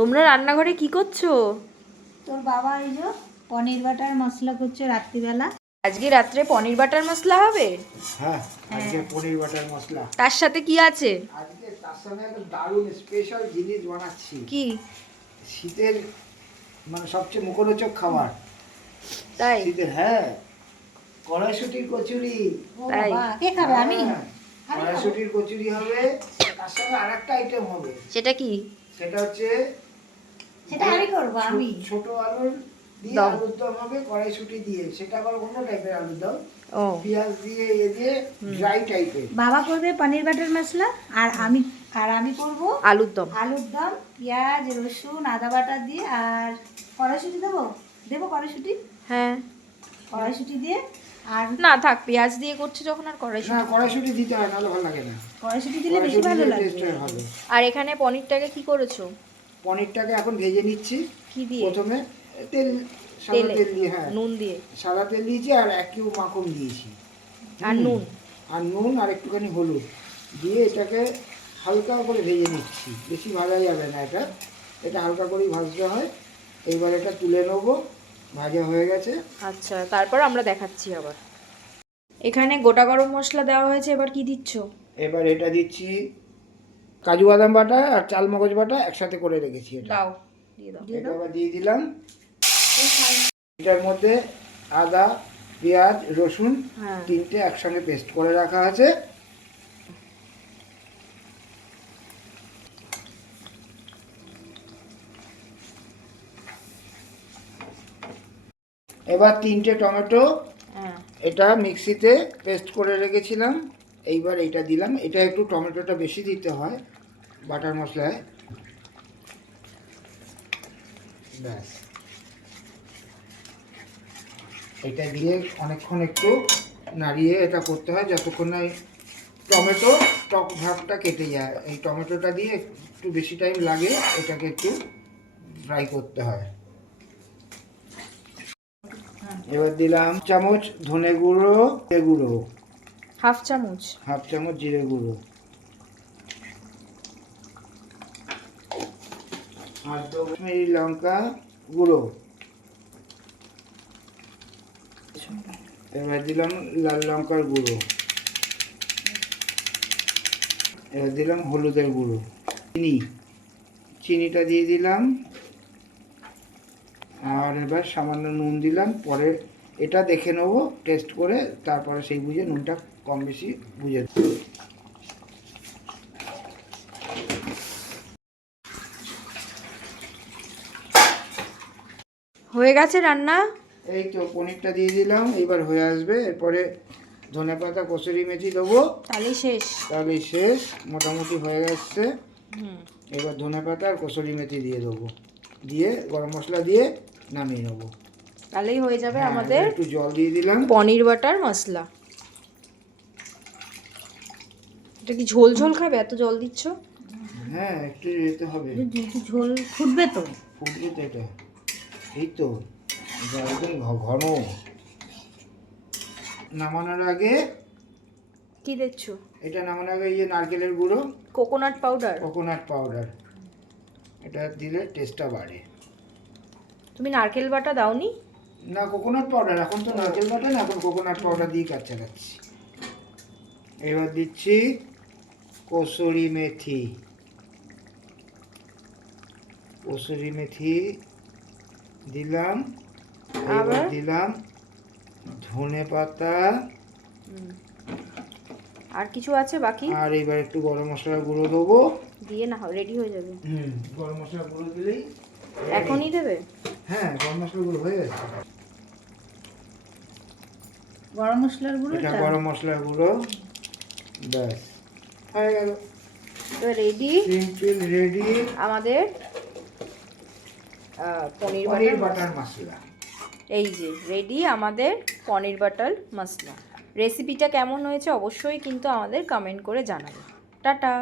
তোমরা রান্নাঘরে কি করছ? তোর বাবা এই যে পনির বাটার মশলা করছে রাত্রিবেলা। আজকে রাত্রে পনির বাটার মশলা হবে? হ্যাঁ আজকে পনির বাটার মশলা। তার সাথে কি আছে? আজকে তার সঙ্গে একটা দারুণ স্পেশাল জিনিস বানাচ্ছি। কি? শীতের মানে সবচেয়ে মুখরোচক খাবার। তাই? শীতের হ্যাঁ কড়াইশুটির কচুরি। তাই। বাবা কে খাবে? আমি? হ্যাঁ, কড়াইশুটির কচুরি হবে তার সঙ্গে আর একটা আইটেম হবে। সেটা কি? সেটা হচ্ছে সেটা আমি করব আমি। ছোট আলুর দিয়ে দম। আলুর দম হবে কড়াইশুটি দিয়ে। সেটা আবার অন্য টাইপের আলুর দম। ও। পেঁয়াজ দিয়ে এ দিয়ে ড্রাই টাইপের বাবা করবে পনির বাটার মশলা আর আমি আর আমি করব আলুর দম। আলুর দম পেঁয়াজ রসুন আদা বাটা দিয়ে আর কড়াইশুটি দেবো? দেবো কড়াইশুটি? হ্যাঁ। কড়াইশুটি দিয়ে আর না থাক পেঁয়াজ দিয়ে করছে যখন আর কড়াই না কড়াইশুটি দিতে হয় ভালো লাগে না। কড়াইশুটি দিলে বেশি ভালো কড়াইশুটি ভালো। আর এখানে পনিরটাকে কি করেছ? পনিরটাকে এখন ভেজে নিচ্ছি। কি দিয়ে? প্রথমে তেল সাদা তেল? দিয়ে হ্যাঁ। নুন দিয়ে? সাদা তেল দিয়েছি আর এক কিউ মাখন দিয়েছি। আর নুন? আর নুন আর একটুখানি হলুদ দিয়ে এটাকে হালকা করে ভেজে নিচ্ছি। বেশি ভাজা যাবে না এটা। এটা হালকা করেই ভাজতে হয়। এইবার এটা তুলে নেব। ভাজা হয়ে গেছে। আচ্ছা তারপর আমরা দেখাচ্ছি আবার। এখানে গোটা গরম মশলা দেওয়া হয়েছে এবার কি দিচ্ছ? এবার এটা দিচ্ছি কাজু বাদাম বাটা আর চাল মগজ বাটা একসাথে করে রেখেছি এটা। দাও দিয়ে দাও। দিয়ে দিলাম। এটার মধ্যে আদা পেঁয়াজ রসুন হ্যাঁ। তিনটে একসঙ্গে পেস্ট করে রাখা আছে। এবার তিনটে টমেটো হ্যাঁ। এটা মিক্সিতে পেস্ট করে রেখেছিলাম। এইবার এটা দিলাম। এটা একটু টমেটোটা বেশি দিতে হয়, বাটার মশলায়। ব্যাস। এটা দিয়ে অনেকক্ষণ একটু নাড়িয়ে এটা করতে হয়, যতক্ষণ না টমেটো টক ভাবটা কেটে যায়। এই টমেটোটা দিয়ে একটু বেশি টাইম লাগে, এটাকে একটু ফ্রাই করতে হয়। এবার দিলাম চামচ ধনে গুঁড়ো গুঁড়ো। হাফ চামচ। হাফ চামচ জিরে গুঁড়ো। আর দু কাশ্মীরি লঙ্কা গুঁড়ো। এবার দিলাম লাল লঙ্কার গুঁড়ো। এবার দিলাম হলুদের গুঁড়ো। চিনি। চিনিটা দিয়ে দিলাম। আর এবার সামান্য নুন দিলাম। পরে এটা দেখে নেব টেস্ট করে তারপরে সেই বুঝে নুনটা কম বেশি বুঝে হয়ে গেছে রান্না? এই তো পনিরটা দিয়ে দিলাম এবার হয়ে আসবে। এরপরে ধনে পাতা কসুরি মেথি দেবো। তাহলে শেষ। তাহলে শেষ মোটামুটি হয়ে গেছে। এবার ধনে পাতা আর কসুরি মেথি দিয়ে দেবো। দিয়ে গরম মশলা দিয়ে নামিয়ে নেব। তাহলেই হয়ে যাবে হ্যাঁ, আমাদের একটু জল দিয়ে দিলাম। পনির বাটার মশলা। এটা কি ঝোল ঝোল খাবে? এত জল দিচ্ছ? হ্যাঁ একটু যেতে হবে। ঝোল ফুটবে তো। ফুটবে তো এটা। এই তো এটা একদম ঘন। নামানোর আগে কি দিচ্ছ? এটা নামানোর আগে এই যে নারকেলের গুঁড়ো। Coconut powder? Coconut powder. এটা দিলে টেস্টটা বাড়ে। তুমি নারকেল বাটা দাওনি? না কোকোনাট পাউডার এখন তো নারকেল বাটা না এখন কোকোনাট পাউডার দিয়ে কাজ চালাচ্ছি এবার দিচ্ছি কসুরি মেথি। কসুরি মেথি দিলাম এবার? দিলাম ধনে পাতা। আর কিছু আছে বাকি? আর এবার একটু গরম মশলা গুঁড়ো দেবো। দিয়ে না রেডি হয়ে যাবে। হুম গরম মশলা গুঁড়ো দিলেই এখনই দেবে? হ্যাঁ গরম মশলা গুঁড়ো হয়ে গেছে। গরম মশলার এটা গুঁড়োটা গরম মশলার গুঁড়ো। ব্যাস। হয়ে গেল। তো রেডি সিম্পল রেডি আমাদের পনির পনির বাটার বাটার মশলা। এই যে রেডি আমাদের পনির বাটার মশলা। রেসিপিটা কেমন হয়েছে অবশ্যই কিন্তু আমাদের কমেন্ট করে জানাবে। টাটা!